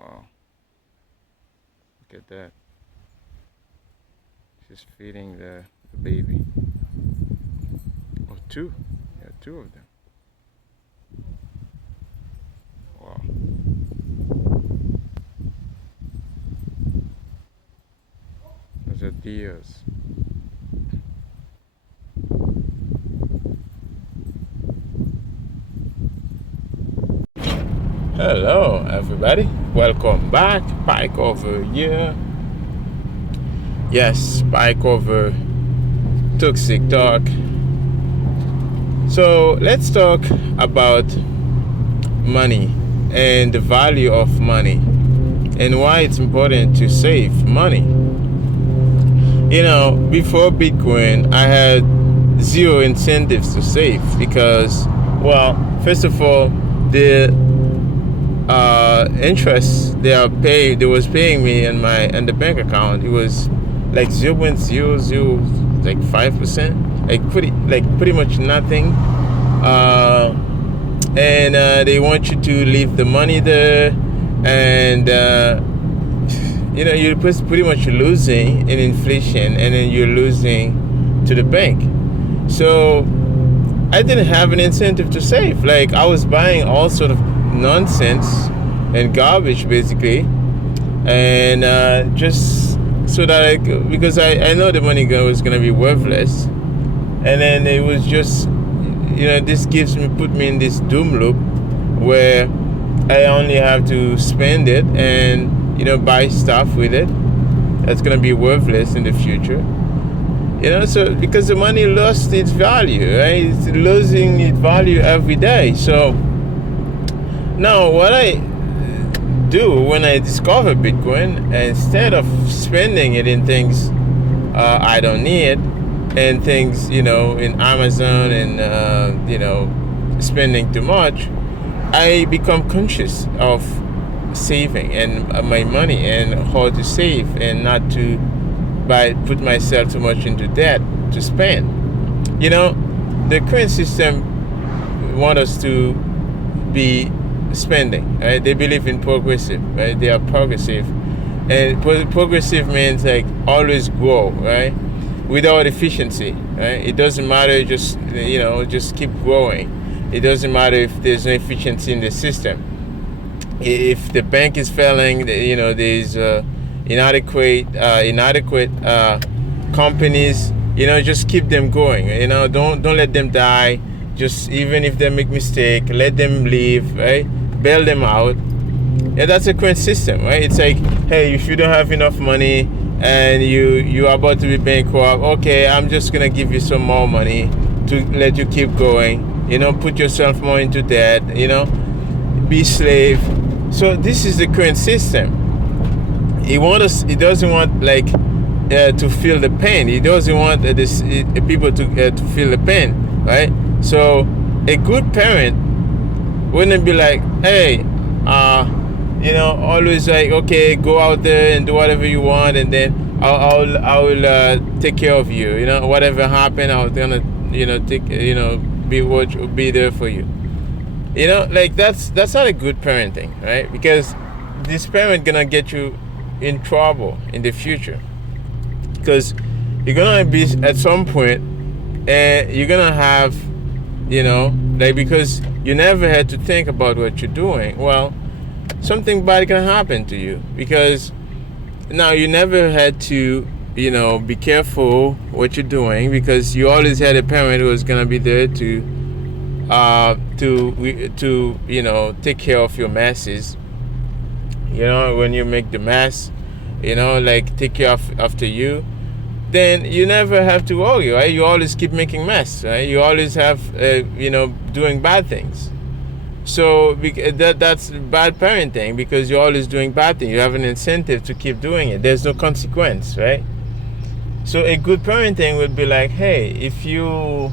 Wow, look at that. She's feeding the baby. Oh, two. Yeah, two of them. Wow. Those are deers. Hello, everybody. Welcome back. PieCover here. Yes, PieCover TOXICTALK. So let's talk about money and the value of money and why it's important to save money. You know, before Bitcoin, I had zero incentives to save because, well, first of all, the interest they was paying me in the bank account, it was like 0.00, like 5%, like pretty much nothing. And they want you to leave the money there, and you know, you're pretty much losing in inflation, and then you're losing to the bank. So I didn't have an incentive to save. Like, I was buying all sort of nonsense and garbage basically, and just so that because I know the money was gonna be worthless, and then it was just, you know, this put me in this doom loop where I only have to spend it and, you know, buy stuff with it that's gonna be worthless in the future. You know, so because the money lost its value, right? It's losing its value every day. So now what I do when I discover Bitcoin, instead of spending it in things I don't need, and things, you know, in Amazon, and you know, spending too much, I become conscious of saving and my money and how to save and not to put myself too much into debt to spend. You know, the current system want us to be spending, right? They believe in progressive, right? They are progressive, and progressive means like always grow, right? Without efficiency, right? It doesn't matter, just, you know, just keep growing. It doesn't matter if there's no efficiency in the system. If the bank is failing, you know, there's inadequate companies, you know, just keep them going. You know, don't let them die. Just, even if they make mistake, let them leave, right? Bail them out. Yeah, that's a current system, right? It's like, hey, if you don't have enough money and you are about to be bankrupt, okay, I'm just gonna give you some more money to let you keep going. You know, put yourself more into debt. You know, be slave. So this is the current system. He doesn't want like to feel the pain. He doesn't want people to feel the pain, right? So a good parent wouldn't be like, hey, you know, always like, okay, go out there and do whatever you want, and then I will take care of you. You know, whatever happened, I was gonna, you know, be there for you. You know, like that's not a good parenting, right? Because this parent gonna get you in trouble in the future, because you're gonna be at some point, and you're gonna have, you know, like, because you never had to think about what you're doing. Well, something bad can happen to you because now you never had to, you know, be careful what you're doing, because you always had a parent who was gonna be there to you know, take care of your messes. You know, when you make the mess, you know, like take care of after you, then you never have to worry, right? You always keep making mess, right? You always have you know, doing bad things. So that's bad parenting, because you're always doing bad things. You have an incentive to keep doing it. There's no consequence, right? So a good parenting would be like, hey, if you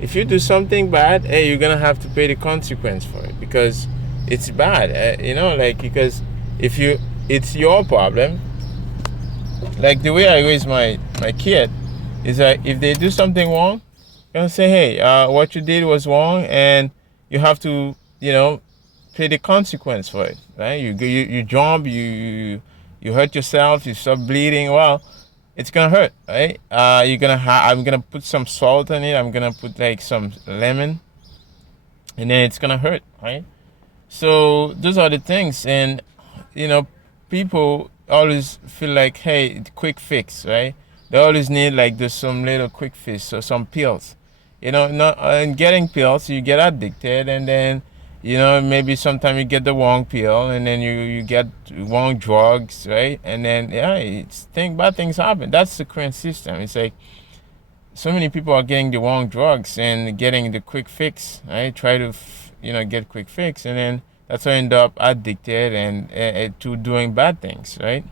do something bad, hey, you're gonna have to pay the consequence for it, because it's bad, you know, like, because it's your problem. Like the way I raise my kid is that if they do something wrong, I'm gonna say, hey, what you did was wrong, and you have to, you know, pay the consequence for it, right? You jump, you hurt yourself, you start bleeding. Well, it's gonna hurt, right? I'm gonna put some salt on it. I'm gonna put like some lemon, and then it's gonna hurt, right? So those are the things, and you know, people always feel like, hey, quick fix, right? They always need like there's some little quick fix or some pills, not and getting pills, you get addicted, and then maybe sometimes you get the wrong pill, and then you get wrong drugs, right? And then yeah, bad things happen. That's the current system. It's like so many people are getting the wrong drugs and getting the quick fix, right? Try to get quick fix, and then that's why I end up addicted and to doing bad things, right?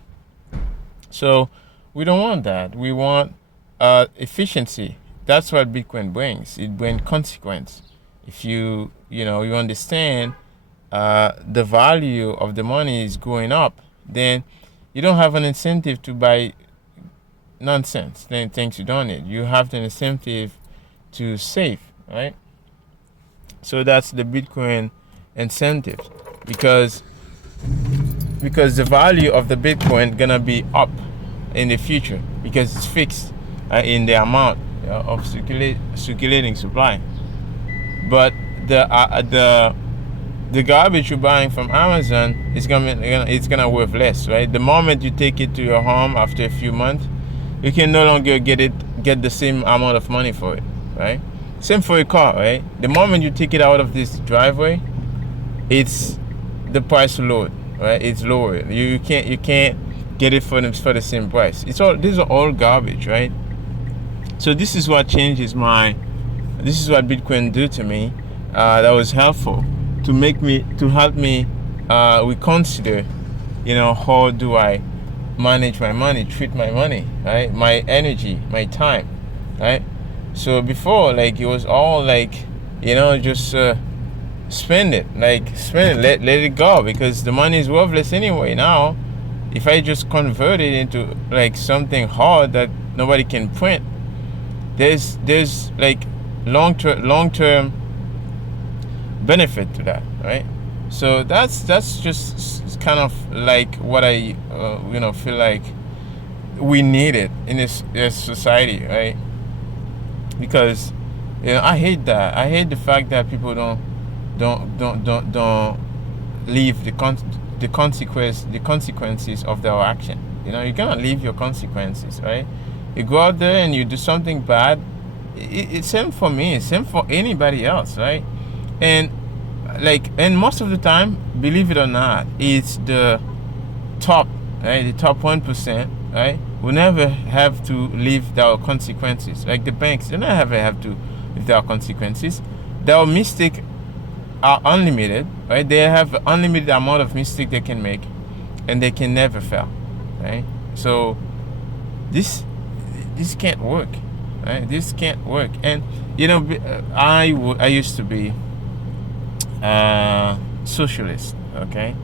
So we don't want that. We want efficiency. That's what Bitcoin brings. It brings consequence. If you understand the value of the money is going up, then you don't have an incentive to buy nonsense, then things you don't need. You have the incentive to save, right? So that's the Bitcoin incentive, because the value of the Bitcoin gonna be up in the future because it's fixed in the amount of circulating supply. But the garbage you're buying from Amazon is gonna worth less, right? The moment you take it to your home after a few months, you can no longer get the same amount of money for it, right? Same for a car, right? The moment you take it out of this driveway, it's the price lowered, right? It's lower. You can't get it for the same price. These are all garbage, right? So this is what Bitcoin do to me. That was helpful to help me reconsider, how do I manage my money, treat my money, right? My energy, my time, right? So before, like, it was all like, just spend it, let it go, because the money is worthless anyway. Now, if I just convert it into like something hard that nobody can print, there's like long term benefit to that, right? So that's just kind of like what I feel like we need it in this society, right? Because I hate that. I hate the fact that people don't leave the consequences of their action. You cannot leave your consequences, right? You go out there and you do something bad. It's same for me. It's same for anybody else, right? And most of the time, believe it or not, it's the top, right? The top 1%, right? Will never have to live their consequences. Like the banks, they never have to live their consequences. Their mistakes are unlimited, right? They have unlimited amount of mistake they can make, and they can never fail, right? So this can't work, right? This can't work. And I used to be socialist, okay?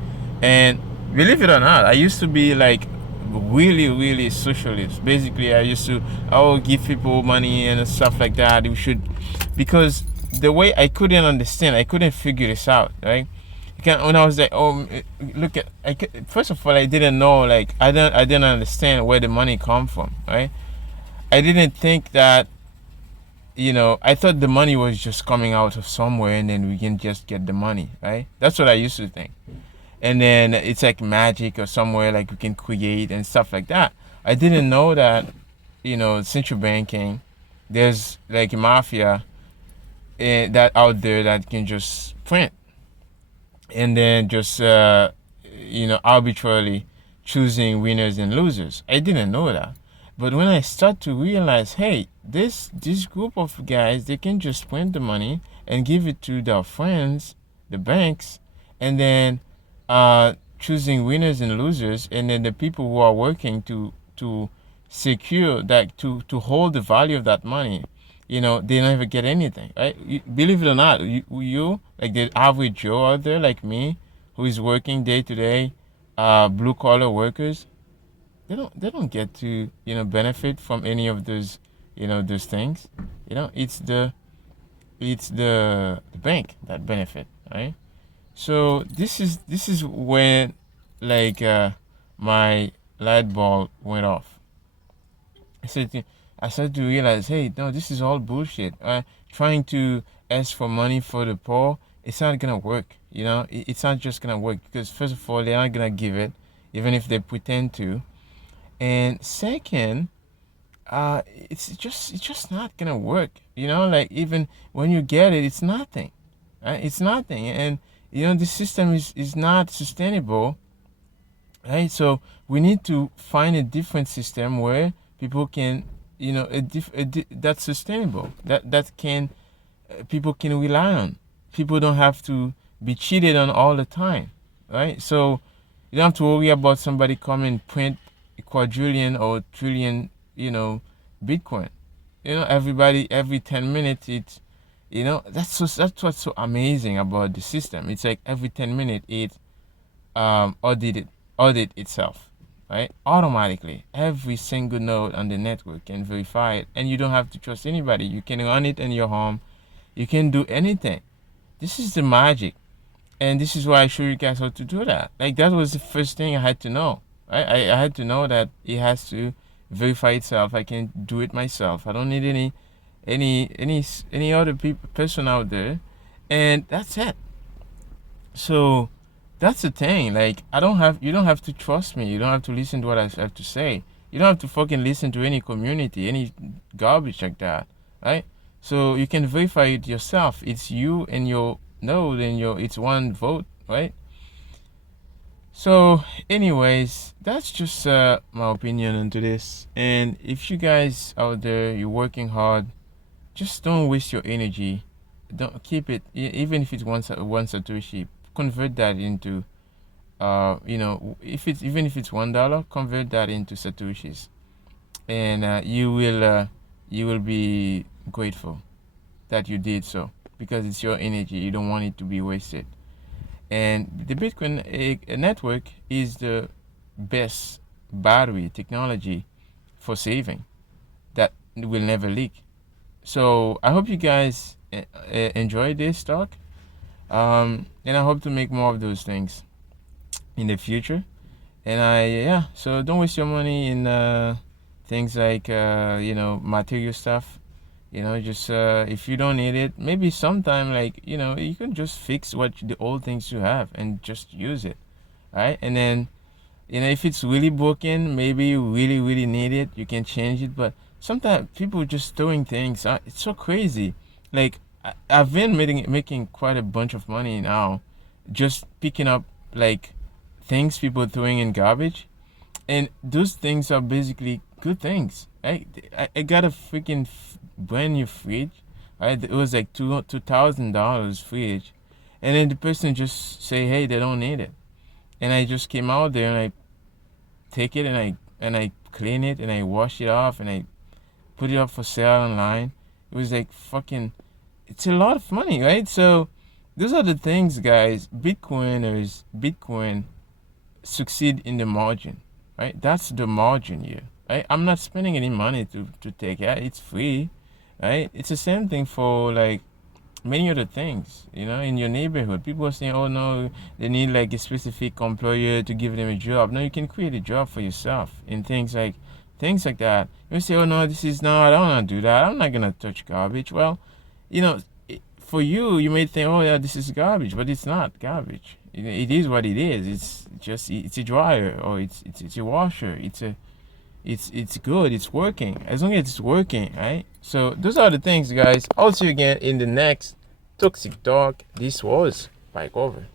And believe it or not, I used to be like really, really socialist. Basically, I will give people money and stuff like that. Because the way I couldn't figure this out, right? When I was like, first of all, I didn't know, like, I didn't understand where the money come from, right? I didn't think that, I thought the money was just coming out of somewhere and then we can just get the money, right? That's what I used to think. And then it's like magic or somewhere like we can create and stuff like that. I didn't know that, central banking, there's like a mafia that out there that can just print and then just arbitrarily choosing winners and losers. I didn't know that. But when I start to realize, hey, this group of guys, they can just print the money and give it to their friends, the banks, and then choosing winners and losers, and then the people who are working to secure that, to hold the value of that money, they never get anything, right? Believe it or not, you like the average Joe out there like me, who is working day to day, blue collar workers, they don't get to benefit from any of those those things. It's the bank that benefit, right? So this is when like my light bulb went off. I said to, I started to realize, hey, no, this is all bullshit. Trying to ask for money for the poor, it's not gonna work. It's not just gonna work because first of all, they're not gonna give it, even if they pretend to. And second, it's just not gonna work. Like even when you get it, it's nothing. Right? It's nothing, and the system is not sustainable. Right? So we need to find a different system where people can, that's sustainable. That can people can rely on. People don't have to be cheated on all the time, right? So you don't have to worry about somebody coming print a quadrillion or trillion, Bitcoin. Everybody every 10 minutes that's what's so amazing about the system. It's like every 10 minutes it audit itself, right? Automatically, every single node on the network can verify it, and you don't have to trust anybody. You can run it in your home. You can do anything. This is the magic, and this is why I show you guys how to do that. Like that was the first thing I had to know. I had to know that it has to verify itself. I can do it myself. I don't need any other person out there, and that's it. So that's the thing. Like you don't have to trust me. You don't have to listen to what I have to say. You don't have to fucking listen to any community, any garbage like that, right? So you can verify it yourself. It's you and your node and it's one vote, right? So, anyways, that's just my opinion into this. And if you guys out there, you're working hard, just don't waste your energy. Don't keep it, even if it's one satoshi, convert that into if it's even if it's $1, convert that into satoshis, and you will be grateful that you did so, because it's your energy. You don't want it to be wasted. And the Bitcoin network is the best battery technology for saving that will never leak. So I hope you guys enjoy this talk, and I hope to make more of those things in the future. And so don't waste your money in things like material stuff. Just if you don't need it, maybe sometime, like, you can just fix the old things you have and just use it, right? And then if it's really broken, maybe you really really need it, you can change it. But sometimes people just doing things, it's so crazy. Like I've been making quite a bunch of money now, just picking up like things people throwing in garbage, and those things are basically good things. I got a freaking brand new fridge. Right, it was like $2,000 fridge, and then the person just say, hey, they don't need it, and I just came out there and I take it and I clean it and I wash it off and I put it up for sale online. It was like fucking, it's a lot of money, right? So those are the things, guys. Bitcoin succeed in the margin, right? That's the margin here, right? I'm not spending any money to take it. It's free, right? It's the same thing for like many other things, in your neighborhood. People are saying, oh no, they need like a specific employer to give them a job. No, you can create a job for yourself in things like that. You say, oh no, this is not, I don't want to do that. I'm not going to touch garbage. Well, for you, you may think, oh yeah, this is garbage, but it's not garbage. It is what it is. It's a dryer, or it's a washer. It's good. It's working. As long as it's working, right? So those are the things, guys. I'll see you again in the next Toxic Talk. This was PieCover.